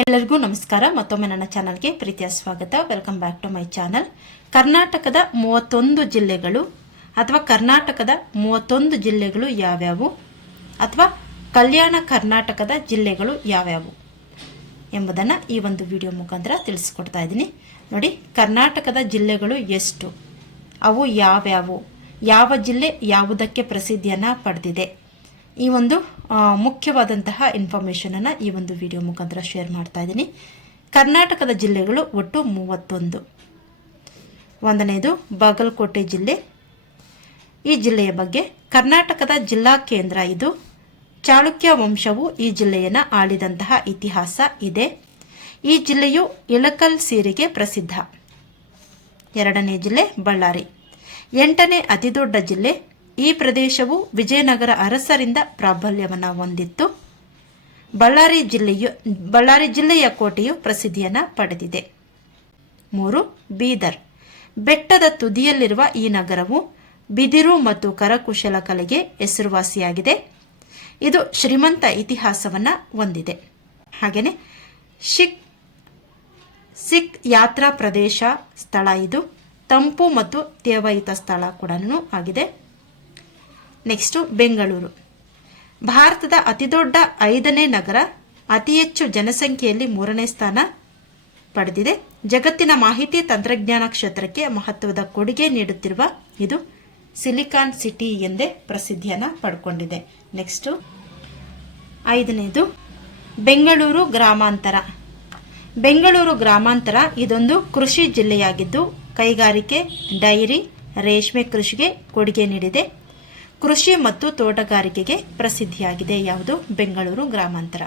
ಎಲ್ಲರಿಗೂ ನಮಸ್ಕಾರ. ಮತ್ತೊಮ್ಮೆ ನನ್ನ ಚಾನಲ್ಗೆ ಪ್ರೀತಿಯ ಸ್ವಾಗತ. Welcome back to my channel. ಕರ್ನಾಟಕದ 31 ಜಿಲ್ಲೆಗಳು ಅಥವಾ ಕರ್ನಾಟಕದ 31 ಜಿಲ್ಲೆಗಳು ಯಾವ್ಯಾವು ಅಥವಾ ಕಲ್ಯಾಣ ಕರ್ನಾಟಕದ ಜಿಲ್ಲೆಗಳು ಯಾವ್ಯಾವು ಎಂಬುದನ್ನು ಈ ಒಂದು ವಿಡಿಯೋ ಮುಖಾಂತರ ತಿಳಿಸ್ಕೊಡ್ತಾ ಇದ್ದೀನಿ. ನೋಡಿ, ಕರ್ನಾಟಕದ ಜಿಲ್ಲೆಗಳು ಎಷ್ಟು, ಅವು ಯಾವ್ಯಾವು, ಯಾವ ಜಿಲ್ಲೆ ಯಾವುದಕ್ಕೆ ಪ್ರಸಿದ್ಧಿಯನ್ನು ಪಡೆದಿದೆ, ಈ ಒಂದು ಮುಖ್ಯವಾದಂತಹ ಇನ್ಫಾರ್ಮೇಷನನ್ನು ಈ ಒಂದು ವಿಡಿಯೋ ಮುಖಾಂತರ ಶೇರ್ ಮಾಡ್ತಾ ಇದ್ದೀನಿ. ಕರ್ನಾಟಕದ ಜಿಲ್ಲೆಗಳು ಒಟ್ಟು 31. ಒಂದನೇದು ಬಾಗಲಕೋಟೆ ಜಿಲ್ಲೆ. ಈ ಜಿಲ್ಲೆಯ ಬಗ್ಗೆ ಕರ್ನಾಟಕದ ಜಿಲ್ಲಾ ಕೇಂದ್ರ ಇದು. ಚಾಳುಕ್ಯ ವಂಶವು ಈ ಜಿಲ್ಲೆಯನ್ನು ಆಳಿದಂತಹ ಇತಿಹಾಸ ಇದೆ. ಈ ಜಿಲ್ಲೆಯು ಇಳಕಲ್ ಸೀರೆಗೆ ಪ್ರಸಿದ್ಧ. ಎರಡನೇ ಜಿಲ್ಲೆ ಬಳ್ಳಾರಿ. 8ನೇ ಅತಿದೊಡ್ಡ ಜಿಲ್ಲೆ. ಈ ಪ್ರದೇಶವು ವಿಜಯನಗರ ಅರಸರಿಂದ ಪ್ರಾಬಲ್ಯವನ್ನು ಹೊಂದಿತ್ತು. ಬಳ್ಳಾರಿ ಜಿಲ್ಲೆಯ ಕೋಟೆಯು ಪ್ರಸಿದ್ಧಿಯನ್ನು ಪಡೆದಿದೆ. 3. ಬೀದರ್. ಬೆಟ್ಟದ ತುದಿಯಲ್ಲಿರುವ ಈ ನಗರವು ಬಿದಿರು ಮತ್ತು ಕರಕುಶಲ ಕಲೆಗೆ ಹೆಸರುವಾಸಿಯಾಗಿದೆ. ಇದು ಶ್ರೀಮಂತ ಇತಿಹಾಸವನ್ನು ಹೊಂದಿದೆ. ಹಾಗೆಯೇ ಸಿಖ್ ಯಾತ್ರಾ ಪ್ರದೇಶ ಸ್ಥಳ ಇದು. ತಂಪು ಮತ್ತು ತೇವಾಯುತ ಸ್ಥಳ ಕೂಡ ಆಗಿದೆ. ನೆಕ್ಸ್ಟು ಬೆಂಗಳೂರು. ಭಾರತದ ಅತಿದೊಡ್ಡ 5ನೇ ನಗರ. ಅತಿ ಹೆಚ್ಚು ಜನಸಂಖ್ಯೆಯಲ್ಲಿ 3ನೇ ಸ್ಥಾನ ಪಡೆದಿದೆ. ಜಗತ್ತಿನ ಮಾಹಿತಿ ತಂತ್ರಜ್ಞಾನ ಕ್ಷೇತ್ರಕ್ಕೆ ಮಹತ್ವದ ಕೊಡುಗೆ ನೀಡುತ್ತಿರುವ ಇದು ಸಿಲಿಕಾನ್ ಸಿಟಿ ಎಂದೇ ಪ್ರಸಿದ್ಧಿಯನ್ನು ಪಡ್ಕೊಂಡಿದೆ. ನೆಕ್ಸ್ಟು 5ನೇದು ಬೆಂಗಳೂರು ಗ್ರಾಮಾಂತರ. ಬೆಂಗಳೂರು ಗ್ರಾಮಾಂತರ ಇದೊಂದು ಕೃಷಿ ಜಿಲ್ಲೆಯಾಗಿದ್ದು ಕೈಗಾರಿಕೆ, ಡೈರಿ, ರೇಷ್ಮೆ ಕೃಷಿಗೆ ಕೊಡುಗೆ ನೀಡಿದೆ. ಕೃಷಿ ಮತ್ತು ತೋಟಗಾರಿಕೆಗೆ ಪ್ರಸಿದ್ಧಿಯಾಗಿದೆ. ಯಾವುದು? ಬೆಂಗಳೂರು ಗ್ರಾಮಾಂತರ.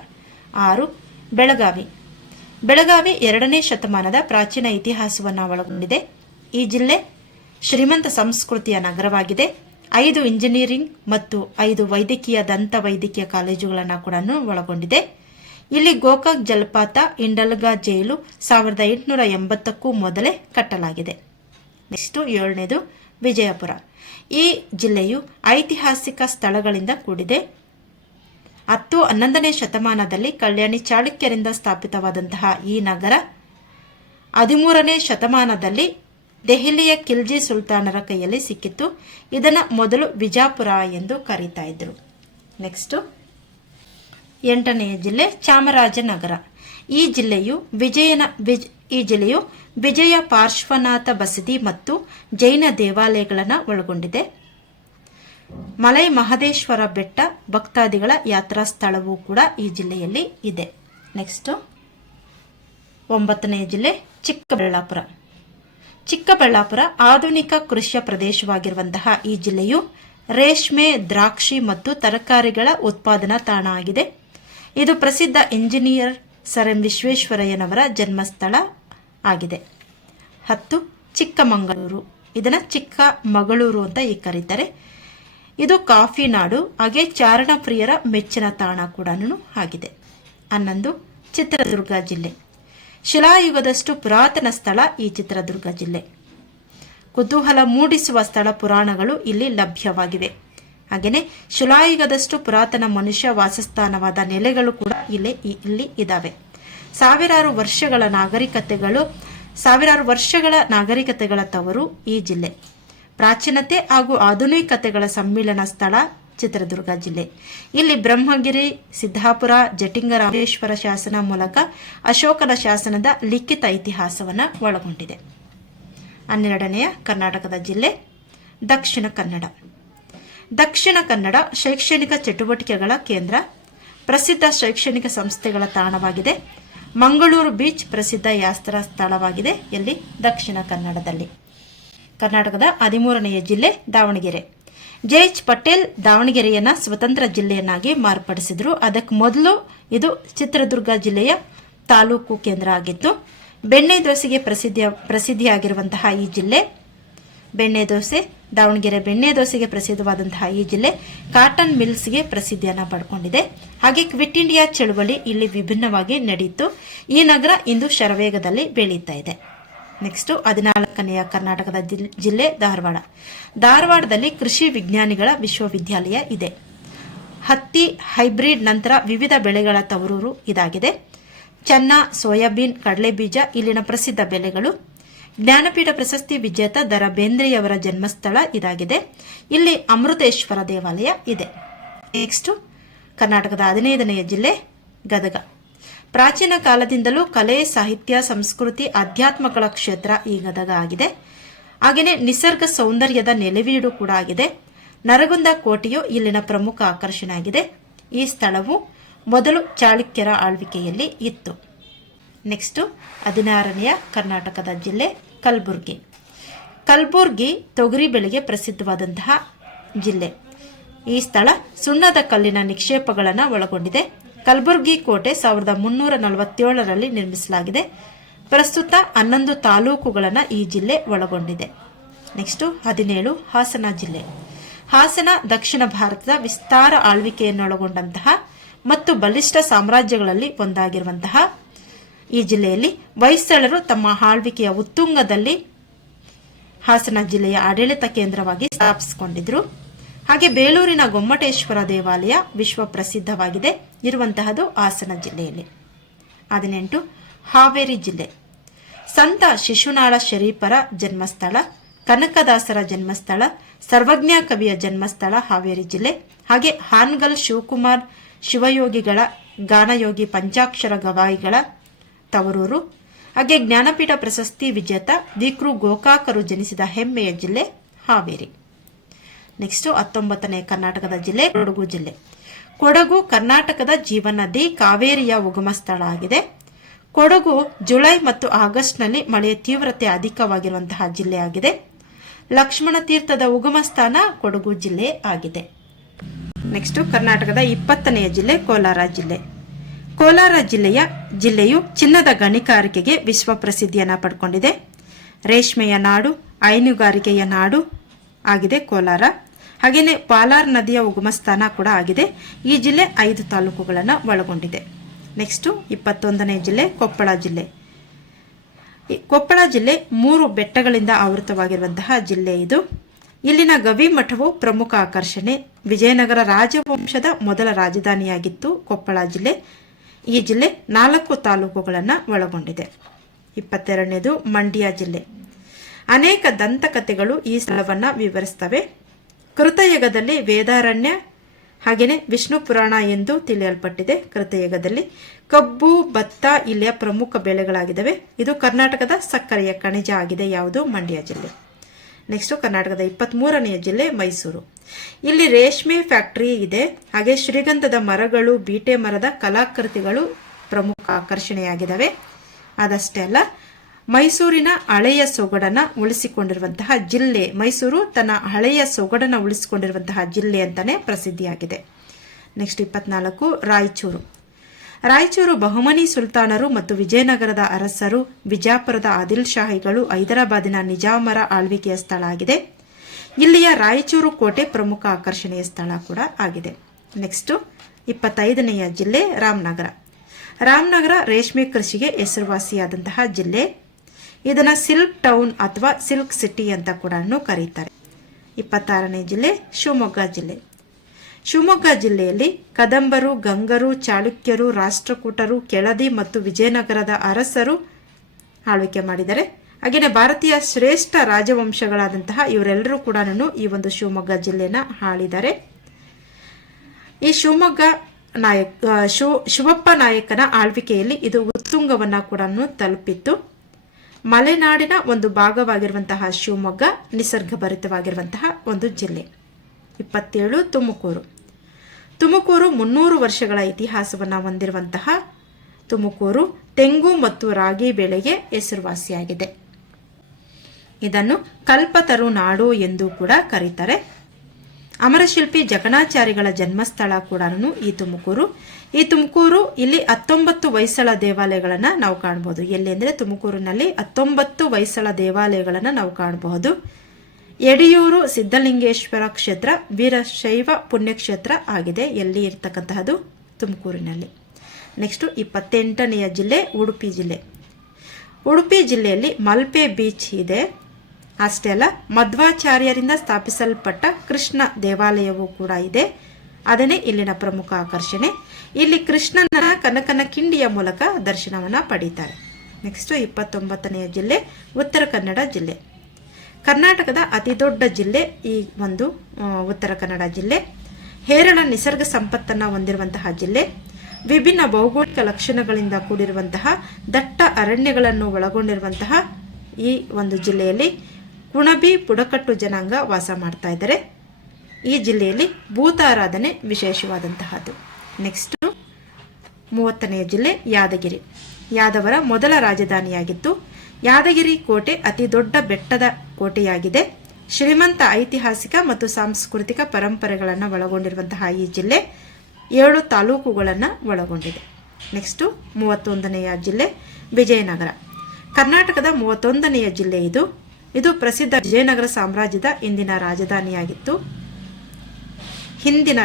6. ಬೆಳಗಾವಿ. ಬೆಳಗಾವಿ 2ನೇ ಶತಮಾನದ ಪ್ರಾಚೀನ ಇತಿಹಾಸವನ್ನು ಒಳಗೊಂಡಿದೆ. ಈ ಜಿಲ್ಲೆ ಶ್ರೀಮಂತ ಸಂಸ್ಕೃತಿಯ ನಗರವಾಗಿದೆ. 5 ಇಂಜಿನಿಯರಿಂಗ್ ಮತ್ತು 5 ವೈದ್ಯಕೀಯ ದಂತ ವೈದ್ಯಕೀಯ ಕಾಲೇಜುಗಳನ್ನು ಕೂಡ ಒಳಗೊಂಡಿದೆ. ಇಲ್ಲಿ ಗೋಕಾಕ್ ಜಲಪಾತ, ಇಂಡಲ್ಗಾ ಜೈಲು 1880ಕ್ಕೂ ಮೊದಲೇ ಕಟ್ಟಲಾಗಿದೆ. ನೆಕ್ಸ್ಟು 7ನೇದು ವಿಜಯಪುರ. ಈ ಜಿಲ್ಲೆಯು ಐತಿಹಾಸಿಕ ಸ್ಥಳಗಳಿಂದ ಕೂಡಿದೆ. 10-11ನೇ ಶತಮಾನದಲ್ಲಿ ಕಲ್ಯಾಣಿ ಚಾಳುಕ್ಯರಿಂದ ಸ್ಥಾಪಿತವಾದಂತಹ ಈ ನಗರ 13ನೇ ಶತಮಾನದಲ್ಲಿ ದೆಹಲಿಯ ಖಿಲ್ಜಿ ಸುಲ್ತಾನರ ಕೈಯಲ್ಲಿ ಸಿಕ್ಕಿತ್ತು. ಇದನ್ನು ಮೊದಲು ವಿಜಾಪುರ ಎಂದು ಕರೀತಾ ಇದ್ರು. ನೆಕ್ಸ್ಟು 8ನೇ ಜಿಲ್ಲೆ ಚಾಮರಾಜನಗರ. ಈ ಜಿಲ್ಲೆಯು ವಿಜಯ ಪಾರ್ಶ್ವನಾಥ ಬಸದಿ ಮತ್ತು ಜೈನ ದೇವಾಲಯಗಳನ್ನು ಒಳಗೊಂಡಿದೆ. ಮಲೈ ಮಹದೇಶ್ವರ ಬೆಟ್ಟ ಭಕ್ತಾದಿಗಳ ಯಾತ್ರಾ ಸ್ಥಳವೂ ಕೂಡ ಈ ಜಿಲ್ಲೆಯಲ್ಲಿ ಇದೆ. ನೆಕ್ಸ್ಟ್ 9ನೇ ಜಿಲ್ಲೆ ಚಿಕ್ಕಬಳ್ಳಾಪುರ. ಚಿಕ್ಕಬಳ್ಳಾಪುರ ಆಧುನಿಕ ಕೃಷಿ ಪ್ರದೇಶವಾಗಿರುವಂತಹ ಈ ಜಿಲ್ಲೆಯು ರೇಷ್ಮೆ, ದ್ರಾಕ್ಷಿ ಮತ್ತು ತರಕಾರಿಗಳ ಉತ್ಪಾದನಾ ತಾಣ ಆಗಿದೆ. ಇದು ಪ್ರಸಿದ್ಧ ಇಂಜಿನಿಯರ್ ಸರ್ ಎಂ ವಿಶ್ವೇಶ್ವರಯ್ಯನವರ ಜನ್ಮಸ್ಥಳ ಆಗಿದೆ. 10 ಚಿಕ್ಕಮಗಳೂರು. ಇದನ್ನು ಚಿಕ್ಕಮಗಳೂರು ಅಂತ ಈಗ ಕರೀತಾರೆ. ಇದು ಕಾಫಿ ನಾಡು, ಹಾಗೆ ಚಾರಣ ಪ್ರಿಯರ ಮೆಚ್ಚಿನ ತಾಣ ಕೂಡ ಆಗಿದೆ. 11 ಚಿತ್ರದುರ್ಗ ಜಿಲ್ಲೆ. ಶಿಲಾಯುಗದಷ್ಟು ಪುರಾತನ ಸ್ಥಳ ಈ ಚಿತ್ರದುರ್ಗ ಜಿಲ್ಲೆ. ಕುತೂಹಲ ಮೂಡಿಸುವ ಸ್ಥಳ ಪುರಾಣಗಳು ಇಲ್ಲಿ ಲಭ್ಯವಾಗಿವೆ. ಹಾಗೆಯೇ ಶಿಲಾಯುಗದಷ್ಟು ಪುರಾತನ ಮನುಷ್ಯ ವಾಸಸ್ಥಾನವಾದ ನೆಲೆಗಳು ಕೂಡ ಇಲ್ಲಿ ಇದ್ದಾವೆ. ಸಾವಿರಾರು ವರ್ಷಗಳ ನಾಗರಿಕತೆಗಳ ತವರು ಈ ಜಿಲ್ಲೆ. ಪ್ರಾಚೀನತೆ ಹಾಗೂ ಆಧುನಿಕತೆಗಳ ಸಮ್ಮಿಲನ ಸ್ಥಳ ಚಿತ್ರದುರ್ಗ ಜಿಲ್ಲೆ. ಇಲ್ಲಿ ಬ್ರಹ್ಮಗಿರಿ, ಸಿದ್ದಾಪುರ, ಜಟಿಂಗರಾಮೇಶ್ವರ ಶಾಸನ ಮೂಲಕ ಅಶೋಕನ ಶಾಸನದ ಲಿಖಿತ ಇತಿಹಾಸವನ್ನು ಒಳಗೊಂಡಿದೆ. 12ನೆಯ ಕರ್ನಾಟಕದ ಜಿಲ್ಲೆ ದಕ್ಷಿಣ ಕನ್ನಡ. ದಕ್ಷಿಣ ಕನ್ನಡ ಶೈಕ್ಷಣಿಕ ಚಟುವಟಿಕೆಗಳ ಕೇಂದ್ರ, ಪ್ರಸಿದ್ಧ ಶೈಕ್ಷಣಿಕ ಸಂಸ್ಥೆಗಳ ತಾಣವಾಗಿದೆ. ಮಂಗಳೂರು ಬೀಚ್ ಪ್ರಸಿದ್ಧ ಯಾತ್ರಾ ಸ್ಥಳವಾಗಿದೆ. ಎಲ್ಲಿ? ದಕ್ಷಿಣ ಕನ್ನಡದಲ್ಲಿ. ಕರ್ನಾಟಕದ 13ನೆಯ ಜಿಲ್ಲೆ ದಾವಣಗೆರೆ. ಜೆ.ಎಚ್. ಪಟೇಲ್ ದಾವಣಗೆರೆಯನ್ನು ಸ್ವತಂತ್ರ ಜಿಲ್ಲೆಯನ್ನಾಗಿ ಮಾರ್ಪಡಿಸಿದರು. ಅದಕ್ಕೆ ಮೊದಲು ಇದು ಚಿತ್ರದುರ್ಗ ಜಿಲ್ಲೆಯ ತಾಲೂಕು ಕೇಂದ್ರ ಆಗಿತ್ತು. ಬೆಣ್ಣೆ ದೋಸೆಗೆ ಪ್ರಸಿದ್ಧಿಯಾಗಿರುವಂತಹ ಈ ಜಿಲ್ಲೆ ದಾವಣಗೆರೆ ಬೆಣ್ಣೆ ದೋಸೆಗೆ ಪ್ರಸಿದ್ಧವಾದಂತಹ ಈ ಜಿಲ್ಲೆ ಕಾಟನ್ ಮಿಲ್ಸ್ಗೆ ಪ್ರಸಿದ್ಧಿಯನ್ನು ಪಡ್ಕೊಂಡಿದೆ. ಹಾಗೆ ಕ್ವಿಟ್ ಇಂಡಿಯಾ ಚಳವಳಿ ಇಲ್ಲಿ ವಿಭಿನ್ನವಾಗಿ ನಡೆಯಿತು. ಈ ನಗರ ಇಂದು ಶರವೇಗದಲ್ಲಿ ಬೆಳೀತಾ ಇದೆ. ನೆಕ್ಸ್ಟ್ 14ನೆಯ ಕರ್ನಾಟಕದ ಜಿಲ್ಲೆ ಧಾರವಾಡ. ಧಾರವಾಡದಲ್ಲಿ ಕೃಷಿ ವಿಜ್ಞಾನಿಗಳ ವಿಶ್ವವಿದ್ಯಾಲಯ ಇದೆ. ಹತ್ತಿ ಹೈಬ್ರಿಡ್ ನಂತರ ವಿವಿಧ ಬೆಳೆಗಳ ತವರೂರು ಇದಾಗಿದೆ. ಚೆನ್ನ, ಸೋಯಾಬೀನ್, ಕಡಲೆಬೀಜ ಇಲ್ಲಿನ ಪ್ರಸಿದ್ಧ ಬೆಳೆಗಳು. ಜ್ಞಾನಪೀಠ ಪ್ರಶಸ್ತಿ ವಿಜೇತ ದ.ರಾ. ಬೇಂದ್ರೆಯವರ ಜನ್ಮಸ್ಥಳ ಇದಾಗಿದೆ. ಇಲ್ಲಿ ಅಮೃತೇಶ್ವರ ದೇವಾಲಯ ಇದೆ. ನೆಕ್ಸ್ಟ್ ಕರ್ನಾಟಕದ 15ನೆಯ ಜಿಲ್ಲೆ ಗದಗ. ಪ್ರಾಚೀನ ಕಾಲದಿಂದಲೂ ಕಲೆ, ಸಾಹಿತ್ಯ, ಸಂಸ್ಕೃತಿ, ಅಧ್ಯಾತ್ಮಗಳ ಕ್ಷೇತ್ರ ಈ ಗದಗ ಆಗಿದೆ. ಹಾಗೆಯೇ ನಿಸರ್ಗ ಸೌಂದರ್ಯದ ನೆಲೆವೀಡು ಕೂಡ ಆಗಿದೆ. ನರಗುಂದ ಕೋಟೆಯು ಇಲ್ಲಿನ ಪ್ರಮುಖ ಆಕರ್ಷಣೆ ಆಗಿದೆ. ಈ ಸ್ಥಳವು ಮೊದಲು ಚಾಳುಕ್ಯರ ಆಳ್ವಿಕೆಯಲ್ಲಿ ಇತ್ತು. ನೆಕ್ಸ್ಟು 16ನೆಯ ಕರ್ನಾಟಕದ ಜಿಲ್ಲೆ ಕಲಬುರ್ಗಿ. ಕಲಬುರ್ಗಿ ತೊಗರಿ ಬೆಳೆಗೆ ಪ್ರಸಿದ್ಧವಾದಂತಹ ಜಿಲ್ಲೆ. ಈ ಸ್ಥಳ ಸುಣ್ಣದ ಕಲ್ಲಿನ ನಿಕ್ಷೇಪಗಳನ್ನು ಒಳಗೊಂಡಿದೆ. ಕಲಬುರ್ಗಿ ಕೋಟೆ 1347ರಲ್ಲಿ ನಿರ್ಮಿಸಲಾಗಿದೆ. ಪ್ರಸ್ತುತ 11 ತಾಲೂಕುಗಳನ್ನು ಈ ಜಿಲ್ಲೆ ಒಳಗೊಂಡಿದೆ. ನೆಕ್ಸ್ಟು 17 ಹಾಸನ ಜಿಲ್ಲೆ. ಹಾಸನ ದಕ್ಷಿಣ ಭಾರತದ ವಿಸ್ತಾರ ಆಳ್ವಿಕೆಯನ್ನೊಳಗೊಂಡಂತಹ ಮತ್ತು ಬಲಿಷ್ಠ ಸಾಮ್ರಾಜ್ಯಗಳಲ್ಲಿ ಒಂದಾಗಿರುವಂತಹ ಈ ಜಿಲ್ಲೆಯಲ್ಲಿ ಹೊಯ್ಸಳರು ತಮ್ಮ ಆಳ್ವಿಕೆಯ ಉತ್ತುಂಗದಲ್ಲಿ ಹಾಸನ ಜಿಲ್ಲೆಯ ಆಡಳಿತ ಕೇಂದ್ರವಾಗಿ ಸ್ಥಾಪಿಸಿಕೊಂಡಿದ್ರು. ಹಾಗೆ ಬೇಲೂರಿನ ಗೊಮ್ಮಟೇಶ್ವರ ದೇವಾಲಯ ವಿಶ್ವ ಪ್ರಸಿದ್ಧವಾಗಿದೆ, ಇರುವಂತಹದ್ದು ಹಾಸನ ಜಿಲ್ಲೆಯಲ್ಲಿ. 18 ಹಾವೇರಿ ಜಿಲ್ಲೆ. ಸಂತ ಶಿಶುನಾಳ ಶರೀಫರ ಜನ್ಮಸ್ಥಳ, ಕನಕದಾಸರ ಜನ್ಮಸ್ಥಳ, ಸರ್ವಜ್ಞ ಕವಿಯ ಜನ್ಮಸ್ಥಳ ಹಾವೇರಿ ಜಿಲ್ಲೆ. ಹಾಗೆ ಹಾನಗಲ್ ಶಿವಕುಮಾರ್ ಶಿವಯೋಗಿಗಳ, ಗಾನಯೋಗಿ ಪಂಚಾಕ್ಷರ ಗವಾಯಿಗಳ ತವರೂರು. ಹಾಗೆ ಜ್ಞಾನಪೀಠ ಪ್ರಶಸ್ತಿ ವಿಜೇತ ದಿ.ಕೃ. ಗೋಕಾಕರು ಜನಿಸಿದ ಹೆಮ್ಮೆಯ ಜಿಲ್ಲೆ ಹಾವೇರಿ. ನೆಕ್ಸ್ಟ್ 19ನೇ ಕರ್ನಾಟಕದ ಜಿಲ್ಲೆ ಕೊಡಗು ಜಿಲ್ಲೆ. ಕೊಡಗು ಕರ್ನಾಟಕದ ಜೀವನದಿ ಕಾವೇರಿಯ ಉಗಮ ಸ್ಥಳ ಆಗಿದೆ. ಕೊಡಗು ಜುಲೈ ಮತ್ತು ಆಗಸ್ಟ್ನಲ್ಲಿ ಮಳೆಯ ತೀವ್ರತೆ ಅಧಿಕವಾಗಿರುವಂತಹ ಜಿಲ್ಲೆ ಆಗಿದೆ. ಲಕ್ಷ್ಮಣ ತೀರ್ಥದ ಉಗಮ ಸ್ಥಾನ ಕೊಡಗು ಜಿಲ್ಲೆ ಆಗಿದೆ. ನೆಕ್ಸ್ಟ್ ಕರ್ನಾಟಕದ 20ನೆಯ ಜಿಲ್ಲೆ ಕೋಲಾರ ಜಿಲ್ಲೆ. ಕೋಲಾರ ಜಿಲ್ಲೆಯು ಚಿನ್ನದ ಗಣಿಗಾರಿಕೆಗೆ ವಿಶ್ವ ಪ್ರಸಿದ್ಧಿಯನ್ನು ಪಡ್ಕೊಂಡಿದೆ. ರೇಷ್ಮೆಯ ನಾಡು, ಹೈನುಗಾರಿಕೆಯ ನಾಡು ಆಗಿದೆ ಕೋಲಾರ. ಹಾಗೆಯೇ ಪಾಲಾರ್ ನದಿಯ ಉಗಮ ಸ್ಥಾನ ಕೂಡ ಆಗಿದೆ. ಈ ಜಿಲ್ಲೆ 5 ತಾಲೂಕುಗಳನ್ನು ಒಳಗೊಂಡಿದೆ. ನೆಕ್ಸ್ಟು 21ನೇ ಜಿಲ್ಲೆ ಕೊಪ್ಪಳ ಜಿಲ್ಲೆ. ಕೊಪ್ಪಳ ಜಿಲ್ಲೆ 3 ಬೆಟ್ಟಗಳಿಂದ ಆವೃತವಾಗಿರುವಂತಹ ಜಿಲ್ಲೆ ಇದು. ಇಲ್ಲಿನ ಗವಿಮಠವು ಪ್ರಮುಖ ಆಕರ್ಷಣೆ. ವಿಜಯನಗರ ರಾಜವಂಶದ ಮೊದಲ ರಾಜಧಾನಿಯಾಗಿತ್ತು ಕೊಪ್ಪಳ ಜಿಲ್ಲೆ. ಈ ಜಿಲ್ಲೆ 4 ತಾಲೂಕುಗಳನ್ನು ಒಳಗೊಂಡಿದೆ. 22ನೇದು ಮಂಡ್ಯ ಜಿಲ್ಲೆ. ಅನೇಕ ದಂತಕಥೆಗಳು ಈ ಸ್ಥಳವನ್ನು ವಿವರಿಸ್ತವೆ. ಕೃತಯುಗದಲ್ಲಿ ವೇದಾರಣ್ಯ ಹಾಗೆಯೇ ವಿಷ್ಣು ಪುರಾಣ ಎಂದು ತಿಳಿಯಲ್ಪಟ್ಟಿದೆ. ಕೃತಯುಗದಲ್ಲಿ ಕಬ್ಬು, ಭತ್ತ ಇಲ್ಲಿಯ ಪ್ರಮುಖ ಬೆಳೆಗಳಾಗಿದ್ದಾವೆ. ಇದು ಕರ್ನಾಟಕದ ಸಕ್ಕರೆಯ ಖನಿಜ ಆಗಿದೆ. ಯಾವುದು? ಮಂಡ್ಯ ಜಿಲ್ಲೆ. ನೆಕ್ಸ್ಟ್ ಕರ್ನಾಟಕದ 23ನೆಯ ಜಿಲ್ಲೆ ಮೈಸೂರು. ಇಲ್ಲಿ ರೇಷ್ಮೆ ಫ್ಯಾಕ್ಟರಿ ಇದೆ. ಹಾಗೆ ಶ್ರೀಗಂಧದ ಮರಗಳು, ಬೀಟೆ ಮರದ ಕಲಾಕೃತಿಗಳು ಪ್ರಮುಖ ಆಕರ್ಷಣೆಯಾಗಿದ್ದಾವೆ. ಅದಷ್ಟೇ ಅಲ್ಲ, ಮೈಸೂರಿನ ಹಳೆಯ ಸೊಗಡನ್ನು ಉಳಿಸಿಕೊಂಡಿರುವಂತಹ ಜಿಲ್ಲೆ. ಮೈಸೂರು ತನ್ನ ಹಳೆಯ ಸೊಗಡನ್ನು ಉಳಿಸಿಕೊಂಡಿರುವಂತಹ ಜಿಲ್ಲೆ ಅಂತಾನೆ ಪ್ರಸಿದ್ಧಿಯಾಗಿದೆ. ನೆಕ್ಸ್ಟ್ 24 ರಾಯಚೂರು. ರಾಯಚೂರು ಬಹುಮನಿ ಸುಲ್ತಾನರು ಮತ್ತು ವಿಜಯನಗರದ ಅರಸರು, ಬಿಜಾಪುರದ ಆದಿಲ್ ಶಾಹಿಗಳು, ಹೈದರಾಬಾದಿನ ನಿಜಾಮರ ಆಳ್ವಿಕೆಯ ಸ್ಥಳ ಆಗಿದೆ. ಇಲ್ಲಿಯ ರಾಯಚೂರು ಕೋಟೆ ಪ್ರಮುಖ ಆಕರ್ಷಣೆಯ ಸ್ಥಳ ಕೂಡ ಆಗಿದೆ. ನೆಕ್ಸ್ಟ್ 25ನೇಯ ಜಿಲ್ಲೆ ರಾಮನಗರ. ರಾಮನಗರ ರೇಷ್ಮೆ ಕೃಷಿಗೆ ಹೆಸರುವಾಸಿಯಾದಂತಹ ಜಿಲ್ಲೆ. ಇದನ್ನು ಸಿಲ್ಕ್ ಟೌನ್ ಅಥವಾ ಸಿಲ್ಕ್ ಸಿಟಿ ಅಂತ ಕೂಡ ಕರೀತಾರೆ. 26ನೇ ಜಿಲ್ಲೆ ಶಿವಮೊಗ್ಗ ಜಿಲ್ಲೆ. ಶಿವಮೊಗ್ಗ ಜಿಲ್ಲೆಯಲ್ಲಿ ಕದಂಬರು, ಗಂಗರು, ಚಾಳುಕ್ಯರು, ರಾಷ್ಟ್ರಕೂಟರು, ಕೆಳದಿ ಮತ್ತು ವಿಜಯನಗರದ ಅರಸರು ಆಳ್ವಿಕೆ ಮಾಡಿದ್ದಾರೆ. ಹಾಗೆಯೇ ಭಾರತೀಯ ಶ್ರೇಷ್ಠ ರಾಜವಂಶಗಳಾದಂತಹ ಇವರೆಲ್ಲರೂ ಕೂಡ ಈ ಒಂದು ಶಿವಮೊಗ್ಗ ಜಿಲ್ಲೆನ ಆಳಿದ್ದಾರೆ. ಈ ಶಿವಮೊಗ್ಗ ಶಿವಪ್ಪ ನಾಯಕನ ಆಳ್ವಿಕೆಯಲ್ಲಿ ಇದು ಉತ್ತುಂಗವನ್ನು ಕೂಡ ತಲುಪಿತ್ತು. ಮಲೆನಾಡಿನ ಒಂದು ಭಾಗವಾಗಿರುವಂತಹ ಶಿವಮೊಗ್ಗ ನಿಸರ್ಗಭರಿತವಾಗಿರುವಂತಹ ಒಂದು ಜಿಲ್ಲೆ. 27 ತುಮಕೂರು. ತುಮಕೂರು 300 ವರ್ಷಗಳ ಇತಿಹಾಸವನ್ನು ಹೊಂದಿರುವಂತಹ ತುಮಕೂರು ತೆಂಗು ಮತ್ತು ರಾಗಿ ಬೆಳೆಗೆ ಹೆಸರುವಾಸಿಯಾಗಿದೆ. ಇದನ್ನು ಕಲ್ಪತರು ನಾಡು ಎಂದು ಕೂಡ ಕರೀತಾರೆ. ಅಮರಶಿಲ್ಪಿ ಜಕಣಾಚಾರಿಗಳ ಜನ್ಮಸ್ಥಳ ಕೂಡ ಈ ತುಮಕೂರು. ಈ ತುಮಕೂರು ಇಲ್ಲಿ 19 ಹೊಯ್ಸಳ ದೇವಾಲಯಗಳನ್ನು ನಾವು ಕಾಣಬಹುದು. ಎಲ್ಲಿ ಅಂದರೆ ತುಮಕೂರಿನಲ್ಲಿ 19 ಹೊಯ್ಸಳ ದೇವಾಲಯಗಳನ್ನು ನಾವು ಕಾಣಬಹುದು. ಯಡಿಯೂರು ಸಿದ್ಧಲಿಂಗೇಶ್ವರ ಕ್ಷೇತ್ರ ವೀರಶೈವ ಪುಣ್ಯಕ್ಷೇತ್ರ ಆಗಿದೆ. ಎಲ್ಲಿ ಇರ್ತಕ್ಕಂತಹದ್ದು? ತುಮಕೂರಿನಲ್ಲಿ. ನೆಕ್ಸ್ಟ್ 28ನೇಯ ಜಿಲ್ಲೆ ಉಡುಪಿ ಜಿಲ್ಲೆ. ಉಡುಪಿ ಜಿಲ್ಲೆಯಲ್ಲಿ ಮಲ್ಪೆ ಬೀಚ್ ಇದೆ. ಅಷ್ಟೇ ಅಲ್ಲ, ಮಧ್ವಾಚಾರ್ಯರಿಂದ ಸ್ಥಾಪಿಸಲ್ಪಟ್ಟ ಕೃಷ್ಣ ದೇವಾಲಯವೂ ಕೂಡ ಇದೆ. ಅದನ್ನೇ ಇಲ್ಲಿನ ಪ್ರಮುಖ ಆಕರ್ಷಣೆ. ಇಲ್ಲಿ ಕೃಷ್ಣನ ಕನಕನ ಕಿಂಡಿಯ ಮೂಲಕ ದರ್ಶನವನ್ನು ಪಡೀತಾರೆ. ನೆಕ್ಸ್ಟ್ 29ನೆಯ ಜಿಲ್ಲೆ ಉತ್ತರ ಕನ್ನಡ ಜಿಲ್ಲೆ. ಕರ್ನಾಟಕದ ಅತಿ ದೊಡ್ಡ ಜಿಲ್ಲೆ ಈ ಒಂದು ಉತ್ತರ ಕನ್ನಡ ಜಿಲ್ಲೆ. ಹೇರಳ ನಿಸರ್ಗ ಸಂಪತ್ತನ್ನು ಹೊಂದಿರುವಂತಹ ಜಿಲ್ಲೆ. ವಿಭಿನ್ನ ಭೌಗೋಳಿಕ ಲಕ್ಷಣಗಳಿಂದ ಕೂಡಿರುವಂತಹ ದಟ್ಟ ಅರಣ್ಯಗಳನ್ನು ಒಳಗೊಂಡಿರುವಂತಹ ಈ ಒಂದು ಜಿಲ್ಲೆಯಲ್ಲಿ ಕುಣಬಿ ಬುಡಕಟ್ಟು ಜನಾಂಗ ವಾಸ ಮಾಡ್ತಾ ಇದ್ದಾರೆ. ಈ ಜಿಲ್ಲೆಯಲ್ಲಿ ಭೂತಾರಾಧನೆ ವಿಶೇಷವಾದಂತಹದ್ದು. ನೆಕ್ಸ್ಟ್ 30ನೆಯ ಜಿಲ್ಲೆ ಯಾದಗಿರಿ. ಯಾದವರ ಮೊದಲ ರಾಜಧಾನಿಯಾಗಿತ್ತು. ಯಾದಗಿರಿ ಕೋಟೆ ಅತಿ ದೊಡ್ಡ ಬೆಟ್ಟದ ಕೋಟೆಯಾಗಿದೆ. ಶ್ರೀಮಂತ ಐತಿಹಾಸಿಕ ಮತ್ತು ಸಾಂಸ್ಕೃತಿಕ ಪರಂಪರೆಗಳನ್ನು ಒಳಗೊಂಡಿರುವಂತಹ ಈ ಜಿಲ್ಲೆ 7 ತಾಲೂಕುಗಳನ್ನು ಒಳಗೊಂಡಿದೆ. ನೆಕ್ಸ್ಟು 31ನೆಯ ಜಿಲ್ಲೆ ವಿಜಯನಗರ. ಕರ್ನಾಟಕದ 31ನೆಯ ಜಿಲ್ಲೆ ಇದು ಪ್ರಸಿದ್ಧ ವಿಜಯನಗರ ಸಾಮ್ರಾಜ್ಯದ ಹಿಂದಿನ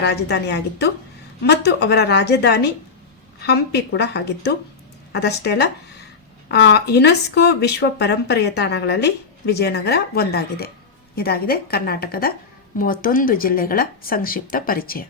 ರಾಜಧಾನಿಯಾಗಿತ್ತು ಮತ್ತು ಅವರ ರಾಜಧಾನಿ ಹಂಪಿ ಕೂಡ ಆಗಿತ್ತು. ಅದಷ್ಟೇ ಅಲ್ಲ, ಯುನೆಸ್ಕೋ ವಿಶ್ವ ಪರಂಪರೆಯ ತಾಣಗಳಲ್ಲಿ ವಿಜಯನಗರ ಒಂದಾಗಿದೆ. ಇದಾಗಿದೆ ಕರ್ನಾಟಕದ 31 ಜಿಲ್ಲೆಗಳ ಸಂಕ್ಷಿಪ್ತ ಪರಿಚಯ.